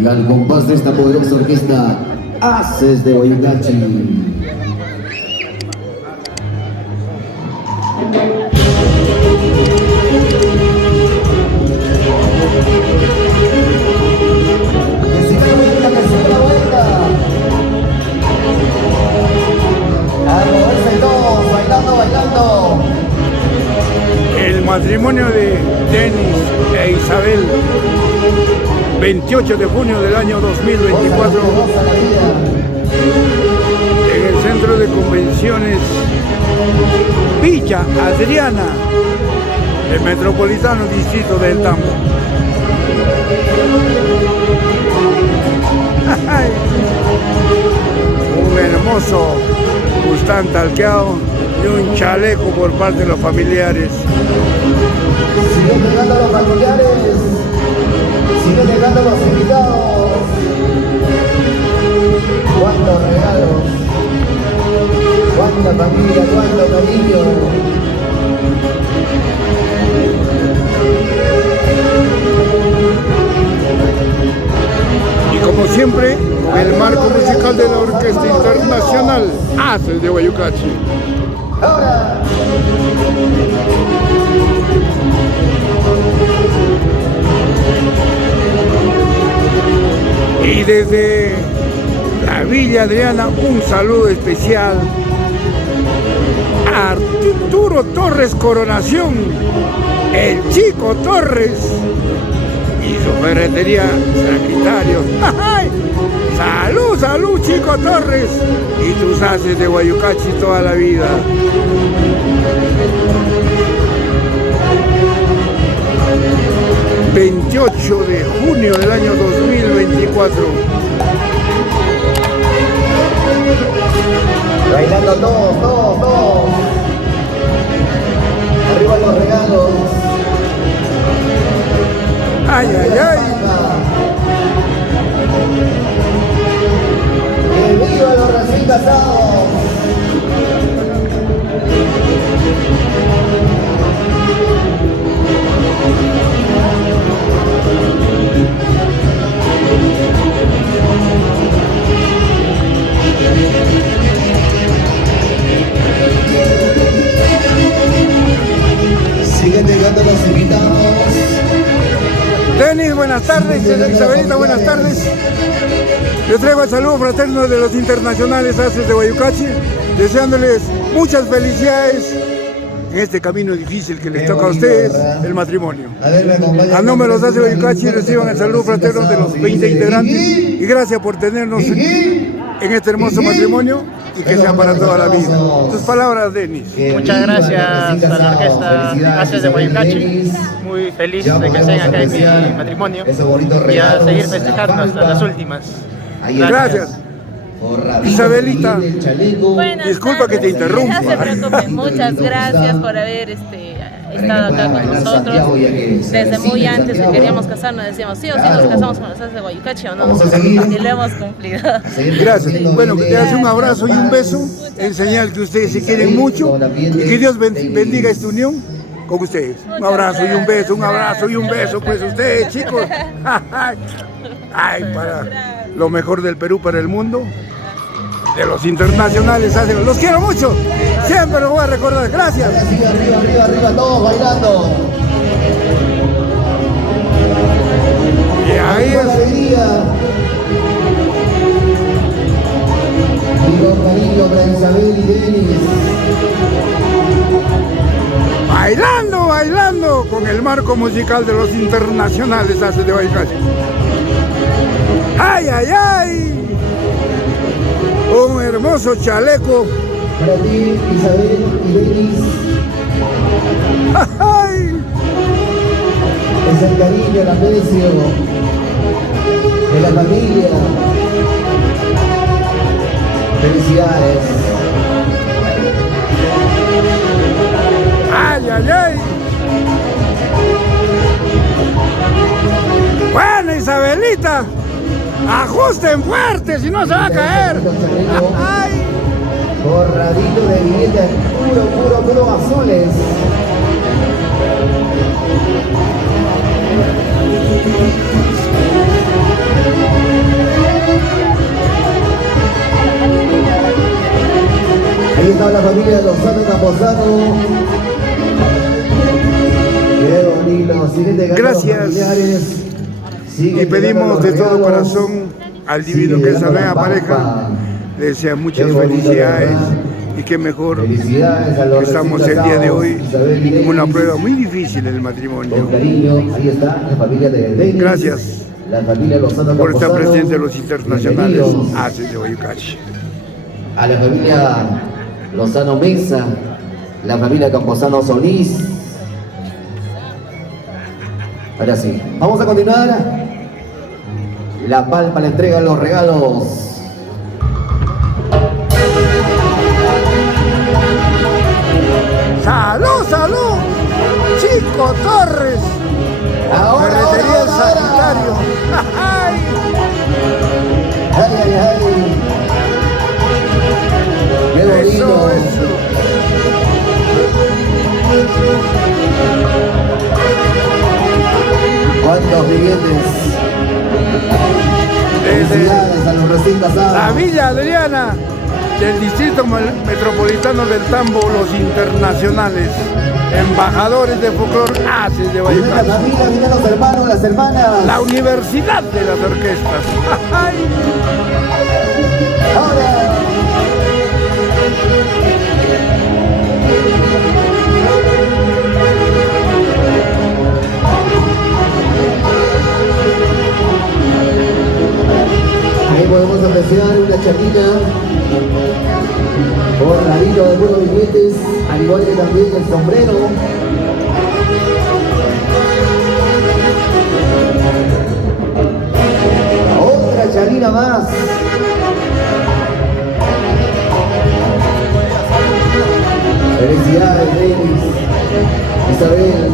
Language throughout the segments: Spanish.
Y al compás de esta poderosa orquesta, Haces de Guayucachi. El matrimonio de Denis e Isabel, 28 de junio del año 2024, en el Centro de Convenciones Villa Adriana, el Metropolitano Distrito del Tambo. Un hermoso Mustang talqueado y un chaleco por parte de los familiares. Siguen llegando los familiares, siguen llegando los invitados. Cuántos regalos, cuánta familia, cuánto cariño. Y como siempre, el marco musical de la Orquesta Internacional Haces de Guayucachi. Ahora. Y desde la Villa Adriana, un saludo especial a Arturo Torres Coronación, el Chico Torres y su ferretería Sagitario. Salud, salud, Chico Torres y tus Haces de Guayucachi toda la vida. ...28 de junio del año 2024. Bailando todos, todos, todos. Arriba los regalos. Ay, ay, ay. ¡Que viva los recién casados! Siguen llegando los invitados. Denis, buenas tardes. Isabelita, buenas tardes. Les traigo el saludo fraterno de los internacionales Haces de Guayucachi, deseándoles muchas felicidades en este camino difícil que les toca a ustedes, el matrimonio. A nombre de los Haces de Guayucachi reciban el saludo fraterno de los 20 integrantes y gracias por tenernos en este hermoso matrimonio y que sea para toda la vida. Tus palabras, Denis. Muchas gracias a la orquesta Haces de Guayucachi. Muy feliz de que estén acá en mi matrimonio y a seguir festejando hasta las últimas. Gracias. Isabelita, disculpa que te interrumpa. No se preocupen, muchas gracias por haber estado acá con nosotros. Desde muy antes que queríamos casarnos decíamos sí o sí nos casamos con los Haces de Guayucachi o no, y lo hemos cumplido. Gracias. Bueno, te hace un abrazo y un beso en señal que ustedes se quieren mucho y que Dios bendiga esta unión con ustedes. Un abrazo y un beso, un abrazo y un beso, pues ustedes, chicos. Ay, para lo mejor del Perú para el mundo, de los internacionales, los quiero mucho, siempre lo voy a recordar, gracias. Arriba, arriba, arriba, todos bailando. Y ahí es. Alegría. Digo cariño para Isabel y Denis. Bailando, bailando con el marco musical de los internacionales Haces de Guayucachi. ¡Ay, ay, ay! Un hermoso chaleco. Para ti, Isabel y Denis. ¡Ay! Es el cariño, el aprecio de la familia. Felicidades. ¡Ay, ay, ay! Bueno, Isabelita, ajusten fuerte, si no se va a caer. ¡Ay! Borradito de billetes puro azules. está la familia de Lozano Camposano. Qué bonito. Siguiente canto, Gracias. familiares. Y pedimos de todo corazón al divino que esa nueva pareja le desea muchas felicidades y qué mejor Felicidades a los que estamos recién el día de hoy casados, Isabel y en una Denis. prueba muy difícil en el matrimonio. Con cariño, ahí está la familia de Denis. Gracias La familia Lozano por estar Camposano. presente en los internacionales Bienvenidos. Haces de Guayucachi. A la familia Lozano Mesa, la familia Camposano Solís. Ahora sí, vamos a continuar. La Palpa le entrega los regalos. ¡Salud, salud! Chico Torres, Ferretería Sagitario. ¡Ay! Ay, ay, ay. Qué bonito. Eso. Cuántos billetes. Desde Felicidades a los recién casados. la Villa Adriana del Distrito Metropolitano del Tambo, los internacionales, embajadores de folclor Haces de Viene la Guayucachi. familia, vienen los hermanos, las hermanas. La Universidad de las Orquestas. ¡Ay! Ahora. Ahí podemos apreciar una chatita por la hilo de buenos billetes, al igual que también el sombrero. Otra charina más. Felicidades, Denis, Isabel.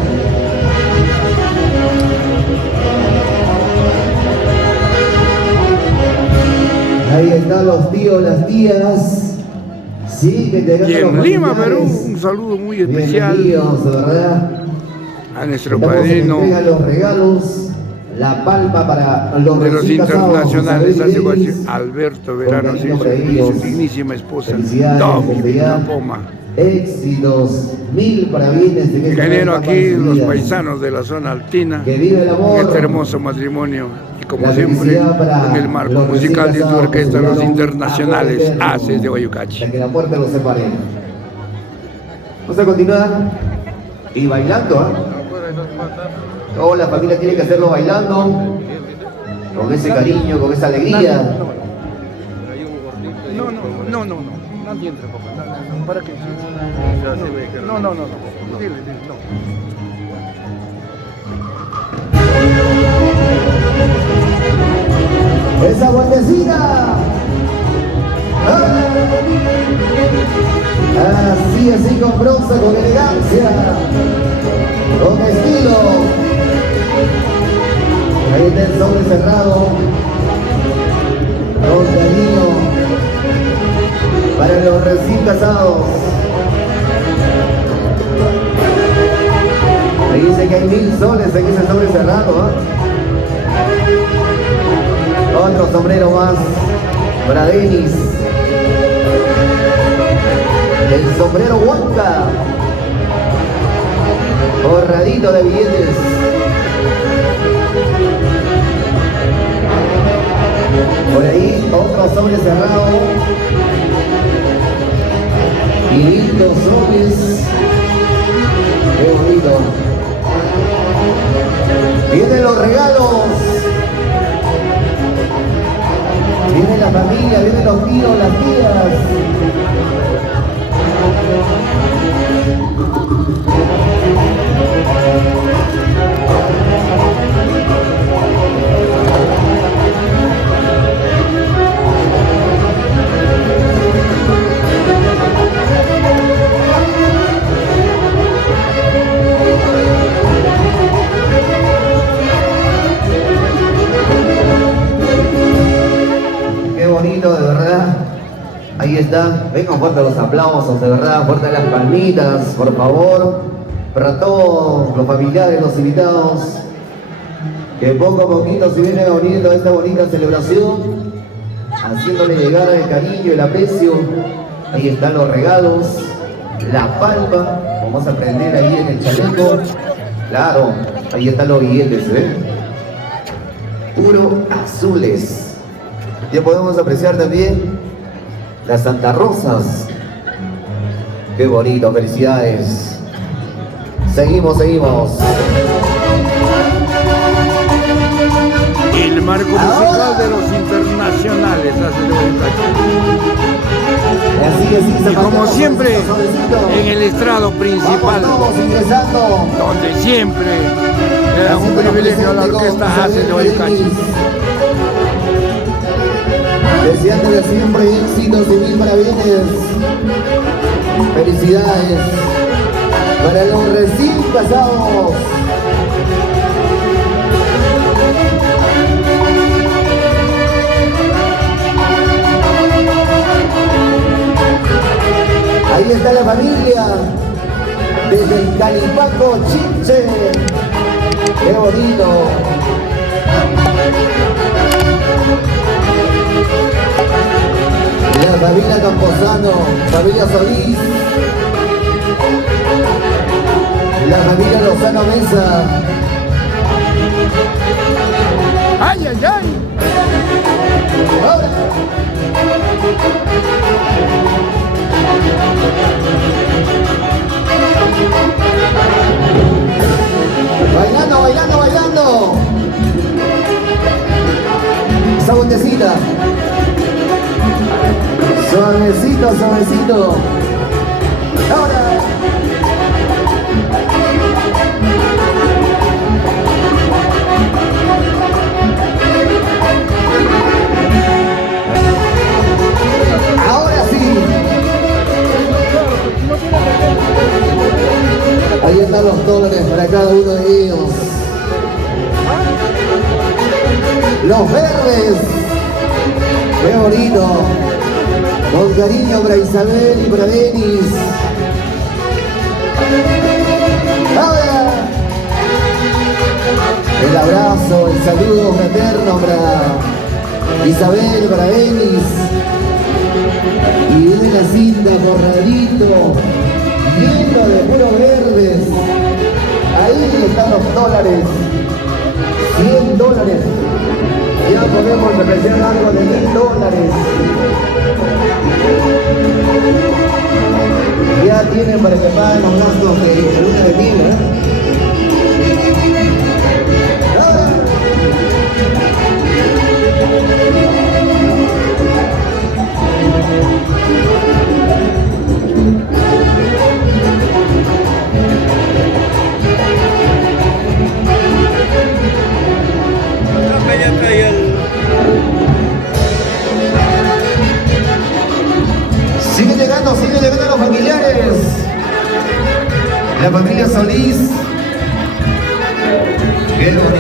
Ahí están los tíos, las tías. Sí, que te Y en Lima, Perú, un saludo muy especial Bienvenidos, ¿verdad? a nuestro Estamos en padrino entrega de los regalos, la palpa para los de los recién casados, internacionales, Isabel y hace Denis. Alberto Verano, Con y cariño su para ellos. dignísima esposa, Felicidades, Domi desde ya. Poma. Éxitos, mil parabienes en esta Genero nueva aquí etapa de su los vida. paisanos de la zona altina, Que vive el amor. este hermoso matrimonio. Y como La siempre, felicidad para en el marco los recién musical de tu casados orquesta, que los tuvieron internacionales amor eterno, Haces de Guayucachi. hasta que la puerta los separe. Vamos a continuar y bailando, ¿ah? Toda la familia tiene que hacerlo bailando, con ese cariño, con esa alegría. No entiendo, papá. ¿Para qué? No. Dile, no. ¡Esa vueltecita! Así, con bronce, con elegancia, con estilo. Ahí está el sobre cerrado, con cariño, para los recién casados. Ahí dice que hay 1000 soles en ese sobre cerrado, ¿ah? Otro sombrero más para Denis. El sombrero Huanca, borradito de billetes. Por ahí otro sobre cerrado. 500 soles. Qué bonito. Vienen los regalos. Viene la familia, vienen los tíos, las tías. Qué bonito, de verdad. Ahí está. Vengan fuerte los aplausos, de verdad. Fuerte las palmitas, por favor. Para todos los familiares, los invitados. Que poco a poquito se viene uniendo a esta bonita celebración. Haciéndole llegar el cariño, el aprecio ahí están los regalos, la palma, vamos a prender ahí en el chaleco, claro, ahí están los billetes, puro azules. Ya podemos apreciar también las Santa Rosas. Qué bonito, felicidades. Seguimos. El marco musical de los internacionales hace de Guayucachi. Y como siempre, en el estrado principal, donde siempre le da un privilegio a la orquesta hace de Guayucachi. Deseándole siempre éxitos y mil parabienes. Felicidades para los recién casados. Ahí está la familia desde el Calipaco, Chinche. ¡Qué bonito! La familia Camposano, familia Solís, la familia Lozano Mesa. ¡Ay, ay, ay! ¡Ahora! Bailando. Esa botecita. Suavecito. Ahora. Ahora sí. Ahí están los dólares para cada uno de ellos. Los verdes. Qué bonito. Con cariño para Isabel y para Denis. Ahora. El abrazo, el saludo fraterno para Isabel, para Denis. Y viene la cinta borradito, lleno de puros verdes. Ahí están los dólares. $100. Ya podemos apreciar algo de $1000. Ya tienen para que paguen los gastos de luna de miel, Siguen llegando los familiares. La familia Solís. Qué bonito.